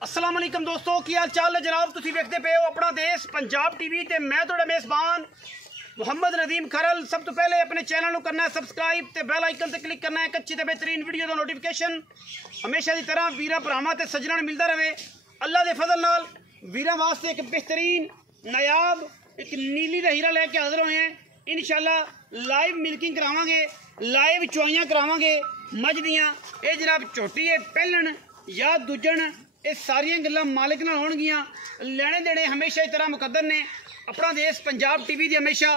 अस्सलाम वालेकुम दोस्तों, की हाल चाल है जनाब। तुसी देखते पे हो अपना देश पंजाब टीवी ते मैं थोड़ा मेज़बान मुहम्मद नदीम खरल। सब तो पहले अपने चैनल को करना है सबसक्राइब ते बेल आइकन ते क्लिक करना है। एक अच्छी ते बेहतरीन वीडियो का नोटिफिकेशन हमेशा की तरह वीरा भरावां ते सज्जनां मिलता रहे। अल्लाह के फजल नाल वीरा वास्ते एक बेहतरीन नायाब एक नीली दा हीरा लेके हाजिर होए हैं। इंशाल्लाह लाइव मिल्किंग करावांगे, लाइव चुआइयां करावांगे मझ दियां। ये जनाब झोटी है पहलन या दूजन, ये सारियां गल्लां मालिक नाल होणगियां। लेने देने हमेशा की तरह मुकद्दर ने। अपना देश पंजाब टीवी की हमेशा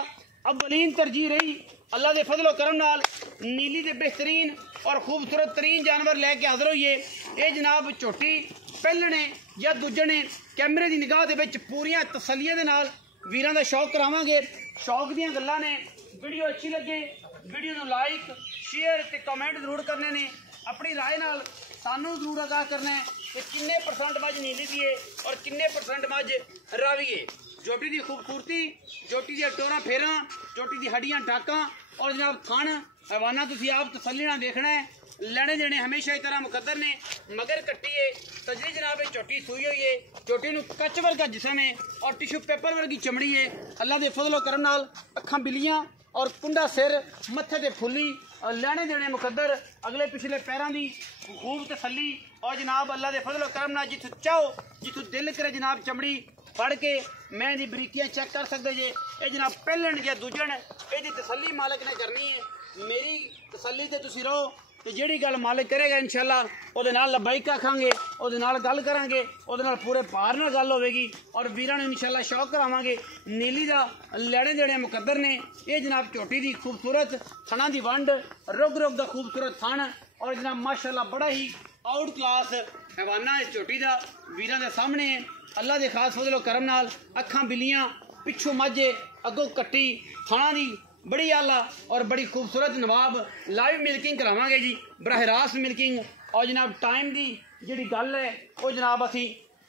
अव्वलीन तरजीह रही। अल्लाह के फजलो करम नाल नीली दे बेहतरीन और खूबसूरत तरीन जानवर लैके हाजिर होइए। ये जनाब झोटी पहलने या दूजने कैमरे की निगाह दे विच पूरियां तसल्लियां दे नाल वीरां दा शौक करावांगे। शौक दियां गल्लां ने। वीडियो अच्छी लगे वीडियो को लाइक शेयर ते कमेंट जरूर करने ने। अपनी राय नाल सानू जरूर आगाह करना है कि किन्ने परसेंट मझ नीली दी है और किन्ने परसेंट मझ रावी है। झोटी की खूबसूरती, झोटी दी टोरा फेरा, झोटी दी हड्डियां टाका और जनाब थन हवाना तुसी आप तसल्ली नाल देखना है। लेने देने हमेशा की तरह मुकद्दर ने। मगर कट्टी है तजरी जनाब झोटी सूई हुई है। झोटी नूं कच वर्गा जिसम है और टिशू पेपर वर्गी चमड़ी है। अल्लाह के फजलो करम नाल अखां बिलियां और कुंडा सिर मत्थे ते फुली और लेने देने मुकद्दर अगले पिछले पैरों की खूब तसल्ली और जनाब अल्लाह के फजलो करम नाल जिथों चाहो जिथों दिल करे जनाब चमड़ी फड़ के मैं दी बरीकियां चेक कर सकते जे। ये जनाब पहलन या दूजन ये तसल्ली मालिक ने करनी है। मेरी तसल्ली ते तुसी रहो ते जेड़ी गल मालिक करेगा इंशाल्लाह ओदे नाल लब्बैक आखांगे, ओदे नाल गल करांगे, ओदे नाल पूरे भार नाल गल होवेगी और वीरां नूं इंशाल्लाह शौक करावांगे। नीली दा लेने देने मुकद्दर ने। ये जनाब झोटी दी खूबसूरत थणा दी वंड, रुग रुग दा खूबसूरत थण और जनाब माशाल्लाह बड़ा ही आउट क्लास हैवाना इस झोटी दा वीरां दे सामने है। अल्लाह दे खास फजलो करम नाल अखां बिलियां, पिछों मझ, अगों कट्टी, थणा दी बड़ी आला और बड़ी खूबसूरत नवाब लाइव मिल्किंग करावांगे जी, बराह रास्त मिल्किंग। और जनाब टाइम की जी गल है वो जनाब असी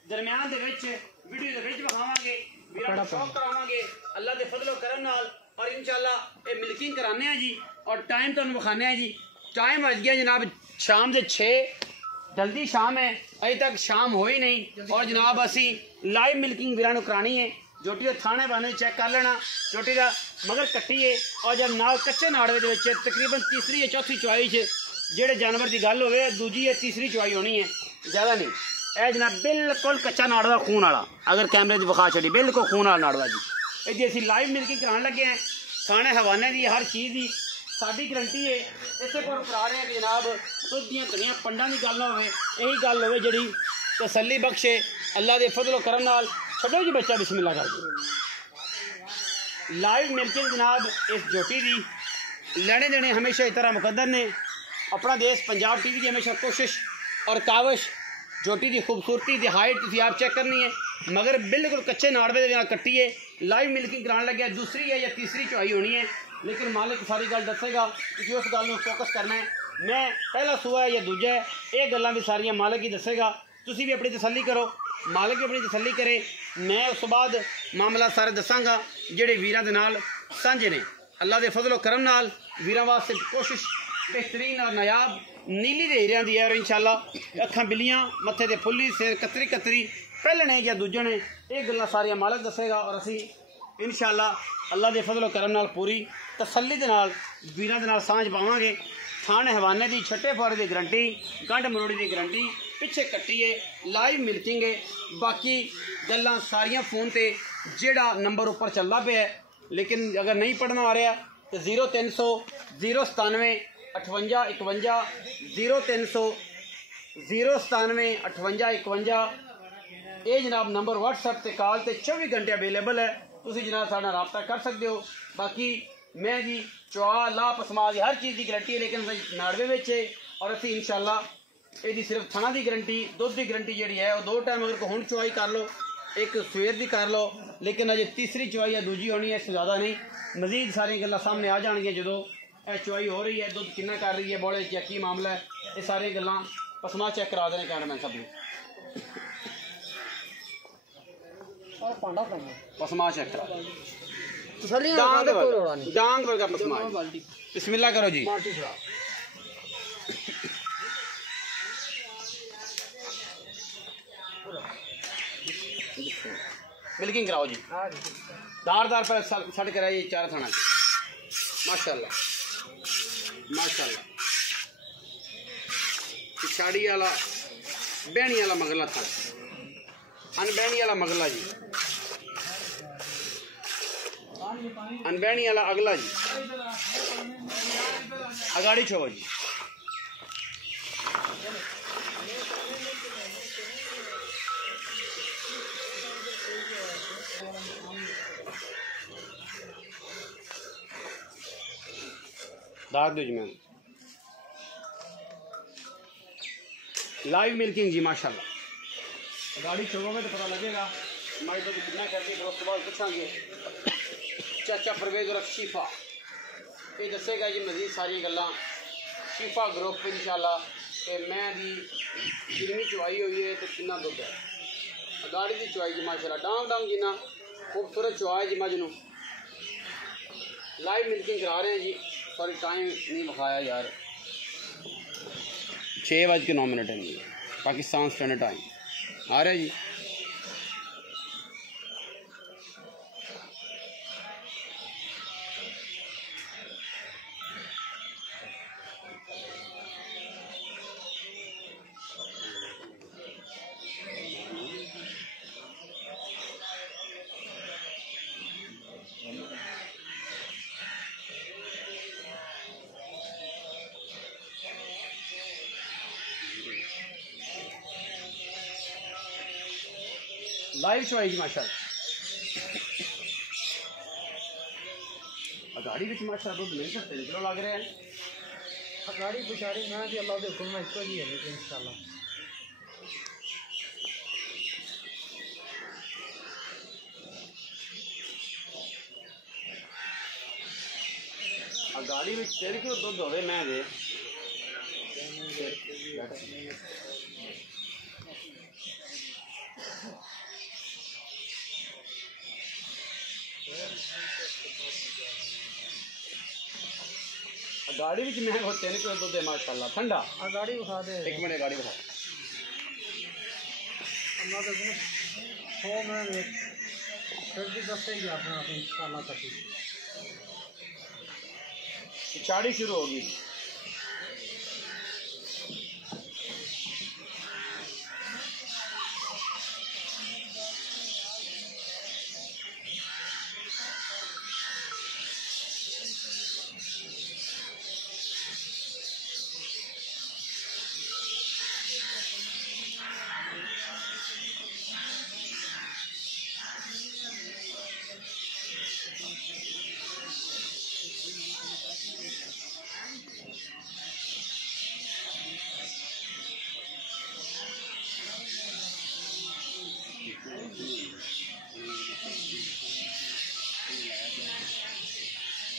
दरम्यान दे विच वीडियो दे विच विखावांगे, वीरां नूं शौक करावांगे अल्लाह के फजलो करम नाल और इंशाल्लाह ये मिल्किंग कराने हैं जी। और टाइम तुहानूं विखाने हैं जी। टाइम बज गया जनाब शाम के 6, जल्दी शाम है, अजे तक शाम हो ही नहीं। और जनाब असी लाइव मिल्किंग वीरां नूं करानी है। झोटी के थाने बाने चेक कर लेना। झोटी का मगर कट्टी है और जब नाल कच्चे नाड़वे दे विच तकरीबन तीसरी या चौथी चुआई जेड़े जानवर की गल होवे दूजी या तीसरी चुआई होनी है, ज़्यादा नहीं। यह जनाब बिल्कुल कच्चा नाड़वा खून वाला, अगर कैमरे की विखा छड़ी बिल्कुल खून वाला नाड़वा जी। ये जी असी लाइव मिल्किंग कराने लगे हैं। खाने हवाने की हर चीज़ की साडी गारंटी है। इसे पर करा रहे हैं कि जनाब दुध दियां घड़ियां पंडां की गल ना होवे, यही गल होवे जिहड़ी तसल्ली बख्शे अल्लाह के फजलो करम नाल। छड्डो जी बच्चा बिस्मिल्लाह कर लाइव मिल्किंग जनाब इस झोटी की लेने देने हमेशा इस तरह मुकद्दर ने। अपना देश पंजाब टीवी की हमेशा कोशिश और काविश झोटी की खूबसूरती की हाइट तुसी आप चेक करनी है। मगर बिल्कुल कच्चे नाड़वे के कट्टी है। लाइव मिल्किंग कराने लगे दूसरी है या तीसरी चुआई होनी है, लेकिन मालिक सारी गल दसेगा। तुसी उस गल फोकस करना है। मैं पहला सूआ है या दूजा है, ये गल्लां भी सारियां मालिक ही दसेगा। तुसी भी अपनी तसल्ली करो, मालिक भी अपनी तसल्ली करे। मैं उस बाद मामला सारे दसांगा जेड़े वीरां दे नाल सांझे ने। अल्लाह के फजलो करम नाल वीरां वास्ते कोशिश बेहतरीन और नायाब नीली दे हीरियां दी है। और इंशाल्लाह अखां बिलियां, मत्थे ते फुल्ली, सिर कतरी कतरी पहलने या दूजने, ये गल्लां सारियां मालिक दसेगा। और असी इंशाल्लाह अल्लाह के फजलो करम नाल पूरी तसल्ली दे नाल वीरां दे नाल सांझ पावांगे। थाने हवाने की छट्टे फौरे की गारंटी, गंढ मरोड़ी की गारंटी, पिछे कट्टी है, लाइव मिल्किंग है। बाकी गल्लां सारियां फोन ते जेड़ा नंबर ऊपर चलता पे है, लेकिन अगर नहीं पढ़ना आ रहा तो 0300 097 58 51 0300 097 58 51 ये जनाब नंबर व्हाट्सएप से कॉल ते 24 घंटे अवेलेबल है। तुसी जनाब साढ़े नाल राबता कर सकते हो। बाकी मैं जी चुआ ला पसमा की हर चीज़ की गारंटी है, लेकिन नाड़वे में है। और असी इंशाल्लाह ये सिर्फ थणा की गारंटी, दुध की गारंटी जी है वो 2 टाइम अगर हुण चुआई कर लो, एक सवेर की कर लो, लेकिन अजे तीसरी चुआई या दूजी होनी है, इससे ज़्यादा नहीं। मजीद सारी गल्लां सामने आ जाएगी जो यह चुआई हो रही है, दुध कितना कर रही है, बड़े या की मामला है, ये सारी गल्लां पसमा चेक करा देने कैमरामैन सब पसमा चेक करा डांग वर्गा पसमा। बिस्मिल्लाह करो जी। मिल्किंग कराओ जी। दार पर सट कराइए 4 थाना माशाल्लाह माशाल्लाह। पिछाड़ी वाला बहनी वाला मगला था, अनबहनी वाला मगला जी, अनबहनी वाला अगला जी, अगाड़ी छोड़ो जी। दाद दो जी मैम। लाइव मिल्किंग जी माशाल्लाह। गाड़ी छोड़ोगे तो पता लगेगा हमारी तो कितना करके फिर उसके बाद पूछांगे चाचा परवेज और शीफा ये दसेगा जी मजीद सारी गल्लां शीफा ग्रुप इंशाल्लाह कि मैं दी कितनी चुवाई हुई है तो कितना दुध है। गाड़ी की चुवाई जी माशाल्लाह डांग डांग जिना खूबसूरत चुवाई जी मजनू। लाइव मिल्किंग करा रहे हैं जी। सॉरी टाइम नहीं बखाया यार, 6:09 है जी पाकिस्तान स्टैंडर्ड टाइम आ रहा है जी। लाइव चुवाई जी माशाल्लाह। गाड़ी में माशाल्लाह दूध मिल सकते हैं, लग रहे हैं गाड़ी पिछाड़ी मैं भी अल्लाह के हुक्म में इसको ही है इंशाल्लाह। गाड़ी में तेल क्यों दूध हो मैं दे गाड़ी में मैं होते हैं क्यों दूध है माशाल्लाह ठंडा। गाड़ी उठा दे, एक मिनट गाड़ी उठा अल्लाह के हुक्म 100 मिनट फिर भी दसेगी अपना आप इंशाल्लाह तक पिछाड़ी शुरू होगी।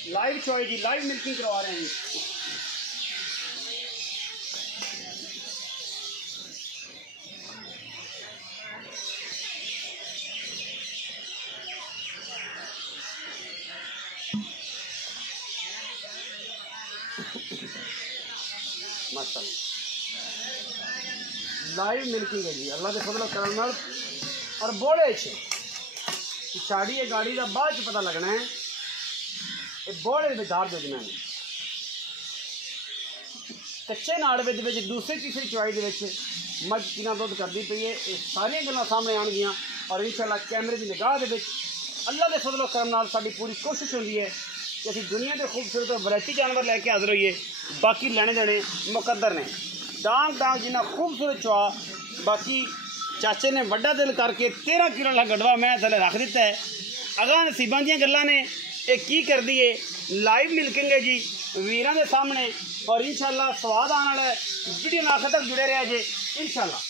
लाइव चॉइस जी, लाइव मिल्किंग करवा रहे हैं जी। माशाल्लाह लाइव मिल्किंग है जी अल्लाह के फजल करम नाल। और बोले पिछाड़ी ये गाड़ी का बाद पता लगना है ये बोले में दार दे मैंने कच्चे नाड़वे दूसरी तीसरी चुवाई मझ किना दुध करती पई है। ये सारिया गल्लां सामने आनगियां और इंशाल्लाह कैमरे की निगाह दे अल्लाह के फजल करम नाल साडी पूरी कोशिश होंदी है कि असीं दुनिया के खूबसूरत और वैरायटी जानवर लैके हाजिर होइए। बाकी लेने देने मुकद्दर ने। डांग डांग जिन्ना खूबसूरत चुआ बाकी चाचे ने वड्डा दिल करके 13 किलो का गड़वा मैं थले रख दिता है। अगा नसीबा दी गल्लां ने ये की कर दी है। लाइव मिल्किंग है जी वीरां दे सामने और इंशाल्लाह स्वाद आने वाला है। जिहड़ी आखिर तक जुड़े रहे जे इंशाल्लाह।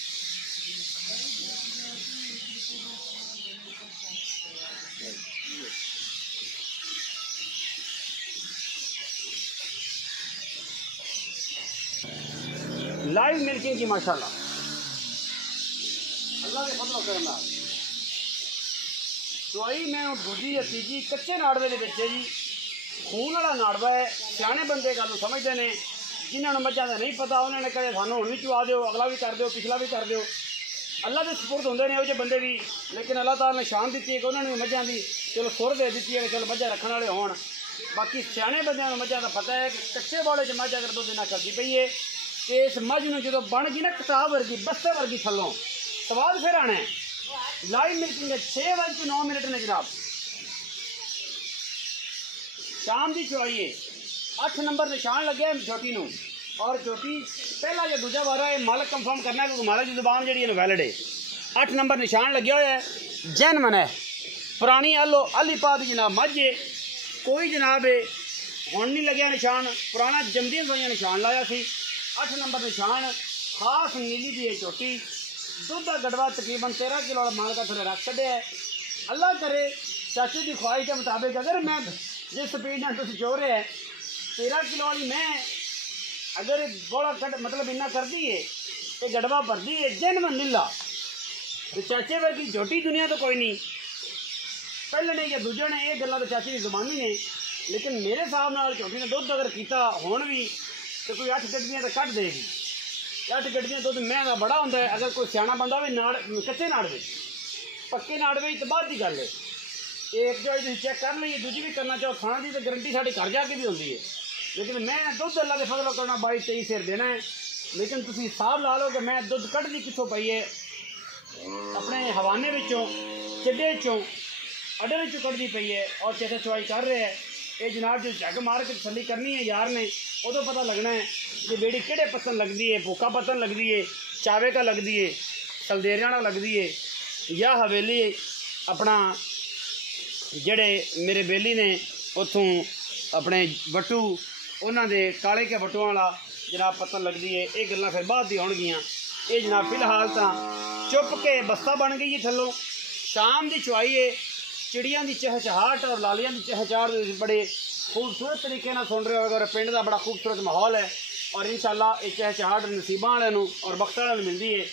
लाइव मिल्किंग जी माशाल्लाह अल्लाह के फजल करम नाल। चुआई मैं दूजी या तीजी कच्चे नाड़वे दे विच है जी। खून वाला नाड़वा है। सियाने बंदे गल समझते हैं जिन्होंने मझां का नहीं पता उन्होंने कहे सानू हुण भी चुआ दो अगला भी कर दो पिछला भी कर दो। अल्लाह के सपुर्द होंगे ने ये बंदे भी, लेकिन अल्लाह ताला ने शान दी है कि उन्होंने मझां की चलो सुर दे दी है कि चलो मझां रखने वाले होण। बाकी सियाने बंदे मझां का पता है कि कच्चे बाड़े च मझ अगर दुध ना करती पई है तो इस मझ में जो बन गई ना किताब वर्गी बस्ते वर्गी थलों स्वाद फिर आना है। लाइव मिल्किंग है 6:09 ने जनाब, शाम की चुवाई है। 8 नंबर निशान लगे झोटी नूं और झोटी पहला या दूजा वारा है मालक कंफर्म करना है क्योंकि मालक की जुबान जी वैलिड है। 8 नंबर निशान लगे हुआ है, जैनवन है, पुरानी आलो अली पा दी जनाब मझ है, कोई जनाब है हुण नहीं लग्या निशान, पुराना जमदियां सोइयां निशान लाया सी। 8 नंबर निशान, खास नीली दी है झोटी, दुध का गड़वा तकरीबन 13 किलो माल का थोड़ा रख छड़े है। अल्लाह करे चाचे की ख्वाहिश के मुताबिक अगर मैं जिस स्पीड में तुम चो रहे है 13 किलो वाली मैं अगर बड़ा कट मतलब इन्ना कर दी है तो गड़वा भर दी है जैनवन नीला तो चाचे वर्गी झोटी दुनिया तो कोई नहीं। पहले ने या दूजे ने ये गल्लां तो चाचे की जुबानी ने, लेकिन मेरे हिसाब नाल झोटी ने दुध अगर किया हुण भी तो कोई 8 गड्डियां तो कट देगी। 8 गड्डियां दुध मैं का बड़ा होंगे, अगर कोई सियाना बंदा भी नाड़ कच्चे नाड़ में पक्के नाड़ में तो बाद की गल है। एक जो तुम चेक कर लीजिए, दूजी भी करना चाहो खाना की तो गारंटी साढ़े घर जाके भी होती है, लेकिन मैं दुध अल्लाह के फजल करना 22-23 सिर देना है। लेकिन तुम हिसाब ला लो कि मैं दुध कढ़दी कितों पई है, अपने हवाने विचों चिड्डे चों अड्डे विचों कढ़दी पई है और चेता चुवाई कर रहे हैं। ये जनाब जो जग मार के तसली करनी है यार ने उदो पता लगना है कि बेड़ी किहड़े पत्तन लगती है, भूखा पत्तन लगती है, चावे का लगती है, सलदेरियां लगती है या हवेली अपना जड़े मेरे बेली ने उतों अपने बटू उन्होंने काले के बटुआ वाला जनाब पत्तन लगती है। ये गल्लां फिर बाद दी होणगियां। ये जनाब फिलहाल तो चुप के बस्ता बन गई है थल्लों। शाम की चुवाई है, चिड़ियां की चहचहाट और लालियां की चहचहाट बड़े खूबसूरत तरीके ना सुन रहे हो और पिंड का बड़ा खूबसूरत माहौल है और इंशाअल्लाह ये चहचहाट नसीबा वाले और बख्त वाले मिलती है।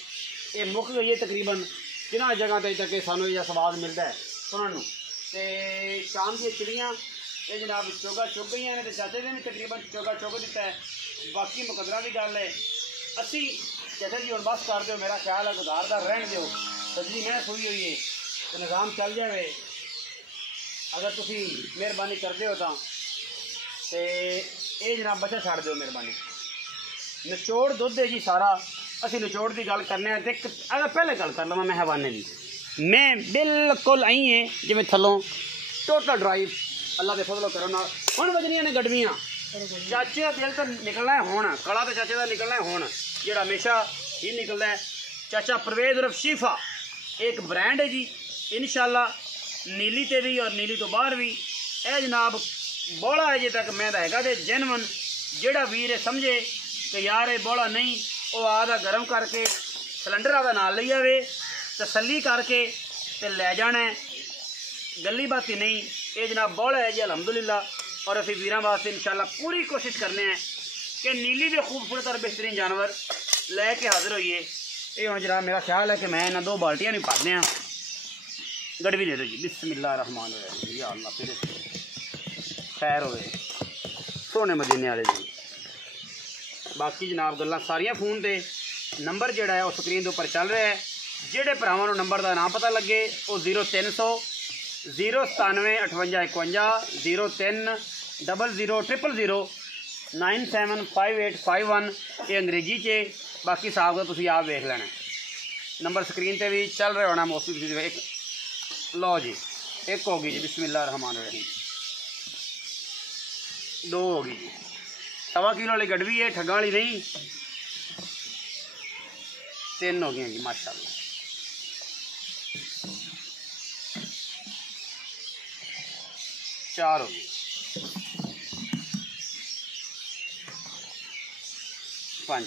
ये मुक गई है तकरीबन किन्ना जगह तक सानू यह स्वाद मिलता है सुनने को। तो शाम की चिड़ियाँ ये जनाब चोगा चुग गई ने तो चाचे ने भी तकरीबन चोगा चुग दिता है। बाकी मुकदरा की गल है असी कहते जी हम बस कर दो, मेरा ख्याल है गुजारदार रहन दो, सजनी मैं सुई हुई है तो निज़ाम चल जाए। अगर तुम मेहरबानी करते हो तो ये जनाब बचा छड़ दो मेहरबानी। निचोड़ दुध है जी सारा, असी निचोड़ की गल करने अगर पहले गल कर लवां मैं हवाने की, मैं बिल्कुल आई है जिमें थलों टोटल ड्राइव अल्लाह के फजलो करो ना। हुण वजनियां ने गडवियां, चाचे का दिल तो निकलना है हुण, कला तो चाचे का निकलना है हुण, जो हमेशा ही निकलता है। चाचा परवेज उर्फ शीफा एक ब्रांड है जी इंशाअल्लाह, नीली ते भी और नीली तो बाहर भी। यह जनाब बौला अजे तक मैं है तो जैनवन जोड़ा वीर समझे कि यार ये बौला नहीं, वो आदा गर्म करके सिलेंडर आदा नाल ले आवे तसली करके ते लै जाना है, गली बाती नहीं। ये जनाब बौला है जी अलहमदुलिल्लाह। और असी वीर वास्ते इंशाअल्लाह पूरी कोशिश करने हैं कि नीली भी खूबसूरत और बेहतरीन जानवर लैके हाजिर होइए। ये हम जनाब मेरा ख्याल है कि मैं इन्हें 2 बाल्टियां नहीं पाने हैं। गड़वी दे दो जी, बिस्मिल्लाह रहमान रहीम, या अल्लाह तेरे खैर होवे सोने मदीने वाले जी। बाकी जनाब गल्लां सारियां फोन दे नंबर जोड़ा है वह स्क्रीन के उपर चल रहा है। जोड़े भरावां नूं नंबर का नाम पता लगे वो 0300 097 58 51 03 00 000 975851। ये अंग्रेजी च, बाकी साहब का तुम आप वेख लेना नंबर स्क्रीन पर भी चल रहा होना मोस्टली। एक लो जी एक होगी जी, बिस्मिल्लाह रहमान रहीम, 2 होगी जी। 1.25 किलो वाली गडवी है, ठगा वाली नहीं। 3 हो गई जी माशाल्लाह। 4 हो गई। 5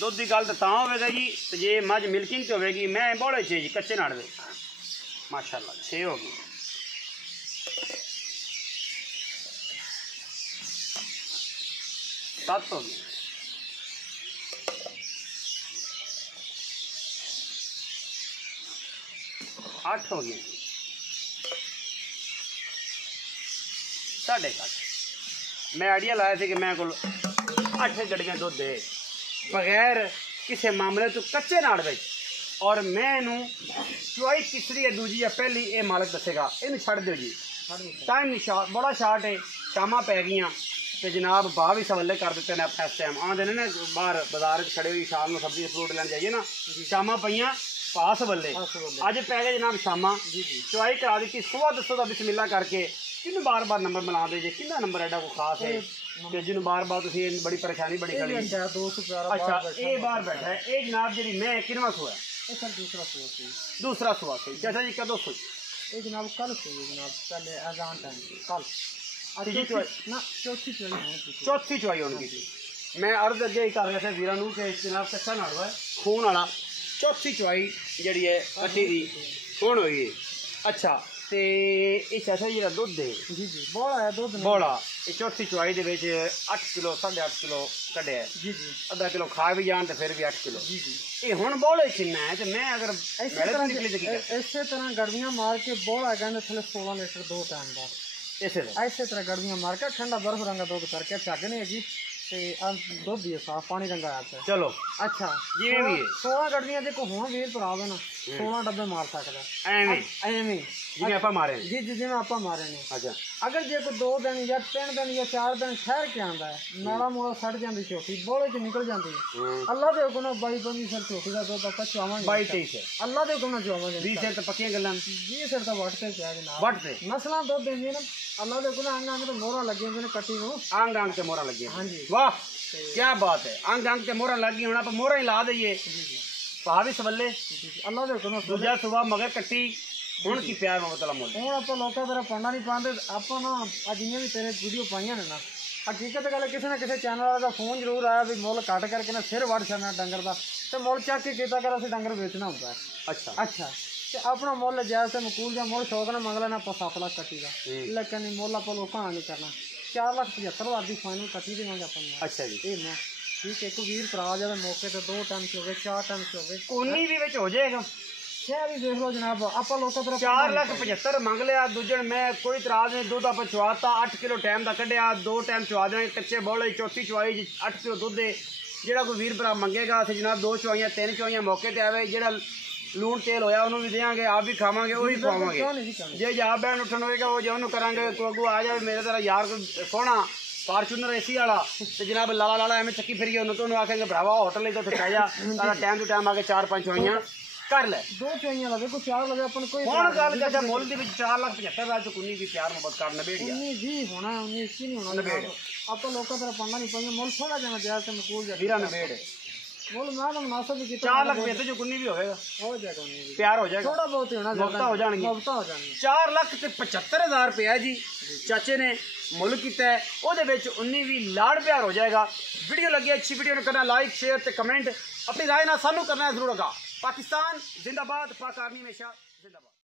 दुध की गल तो होगा जी जे मझ मिल्किंग तो होगी, मैं बड़े 6 जी कच्चे नाड़ दे माशाल्लाह। 6 हो गई। 7 हो गई। 8 हो गई। 8.5 मैं आइडिया लाया कि मैं को 8 गड्डियां दुध दे बगैर किसी मामले तो कच्चे नाड़ और मैं इनू चुआई तीसरी या दूजी या पहली ये मालिक दसेगा। इन छड़ दो जी, टाइम नहीं बड़ा शार्ट है, शामा पै गई तो जनाब भाव भी सवले कर देते हैं अपने इस टाइम आते हैं ना बाहर बाजार खड़े हुई शाम में सब्जी फ्रूट लैन जाइए ना शामा पईयां पा सवले अज पै गए जनाब शामा चुआई करा दी सुबह दसो का बिस्मिल्ला करके किन्नू बार बार नंबर मिला दे जे कि नंबर एडा को खास है कि जिन्होंने बार बार तुम बड़ी परेशानी बड़ी खड़ी। अच्छा ये बाहर बैठा है ये जनाब जी मैं किनवा सुआ है दूसरा सुआ से जैसा जी कदों सुई ये जनाब कल सुई जनाब पहले अजान टाइम कल चौथी चुआई होनी थी। मैं अर्ज अगे ही कर रहा था वीर कि जनाब कच्चा नाड़वा है खून वाला चौथी चुआई जी है कट्टी की हुण हुई है। अच्छा तो ये चाचा जी दुध है जी जी बोला है दुध बोला ये चौथी चुआई के 8 किलो 8.5 किलो कढ़िया जी जी अद्धा किलो खा भी जान तो फिर भी 8 किलो जी जी ये हुण बोले किन्ना है तो मैं अगर इसे तरह गड़बियां मार के बोला कहते थले 16 लीटर 2 टाइम का इसे तरह गड़बियां मार के ठंडा बर्फ रंगा दुध करके चग नहीं हैगी दुध ही साफ पानी रंगा आता चलो। अच्छा जी भी 16 गड्डियां देखो हुण वीर भरा देना 16 डब्बे मार सकता एवें जिवें आपां मारे जी जी जिवें आपां मारे ने। अच्छा अगर जे कोई 2 दिन या 3 दिन या 4 दिन ठहर के आंदा है नाड़ा मोड़ा सड़ जाती झोटी बोले च निकल जाती अल्लाह दे हुक्म 22-25 सिर झोटी का दुध आपां चुआवांगे 22-23 सिर अल्लाह दे हुक्म चुआवांगे 20 सिर तो पक्कियां गल्लां 20 सिर तो वटते पिया जनाब वटते नस्लां दुध देंदी ना अल्लाह दे हुक्म अंग अंग ते मोहरा लगी होंदी ने कट्टी नूं अंग अंग ते मोहरा लगी हां जी वाह क्या बात है अंग अंग ते मोहरा लगी हुण आप मोहरा ही ला दईए पा भी सवले अल्लाह दे हुक्म दूजा सुबह मगर कट्टी हुण की प्यार मोहब्बत मुल हुण आपां लोकां तरह पंडा नहीं पांदे आपां ना जियां भी तेरे वीडियो पाइयां ने ना हकीकत गल किसी ना किसी चैनल वाले का फोन जरूर आया भी मुल कट करके ना सिर वड़ छड़ना डंगर का तो मुल चक के किता कर असीं डंगर बेचना होंदा है। अच्छा अच्छा तो अपना मुल जैसे मकूल या मुल शौक ना मंग लेना 7 लाख कट्टी का लेकिन मुल आप लोगों नहीं करना 4,75,000 की फाइनल कट्टी देंगे अपन। अच्छा जी ये मैं ठीक है कोई वीर भरा जाए मौके तो 2 टाइम से हो गए 4 टाइम से हो गए कोनी भी विच हो जाएगा भी देख लो जनाब आप लोगों तरफ 4,75,000 मंग लिया दूजन मैं कोई तराज नहीं दुध आप चुआता 8 किलो टाइम का कढ़िया 2 टाइम चुआ देंगे कच्चे बोले चौथी चुआई 8 किलो दुध है जो कोई वीर भरा मंगेगा अस जनाब 2 चुआइयां 3 चुआइयां मौके पर आवे जो लूण तेल होया उन्होंने भी देंगे आप भी खावे वही खुआवे जे जा बैन उठन होएगा वो जो उन्होंने करा कोई अगू आ जाए मेरे तरह यार सोहना फार्चूनर एसी वाला तो जनाब लाला लाला एवं चक्की फिरी उन्होंने आखेंगे भरावा होटल तो ठा जा टाइम टू टाइम आके 4-5 चुआइयां कर ले 2 चुआइयां लगे कोई 4 लगे अपन कोई हुण गल जैसा मुल दी विच 4,75,000 च कुन्नी भी प्यार मोहब्बत कर नबेड़िया 19-20 होना 19 नहीं होना नबेड़ आप लोगों तरह पढ़ना नहीं पाएंगे मुल थोड़ा जाना जाए तो मकूल जा वीरा नबेड़ बोल मैं तो मुनासिब भी 4 लाख रुपए जो कुन्नी भी होएगा हो जाएगा प्यार हो जाएगा थोड़ा बहुत होना मुफ्ता हो जाएंगे 4,75,000 रुपया जी चाचे ने मुल किया है ਉਹਦੇ ਵਿੱਚ 19 भी लाड़ प्यार हो जाएगा। वीडियो लगी अच्छी वीडियो ने करना लाइक शेयर ते कमेंट अपनी राय ना सानू करना जरूर होगा। पाकिस्तान जिंदाबाद पाक आर्मी हमेशा जिंदाबाद।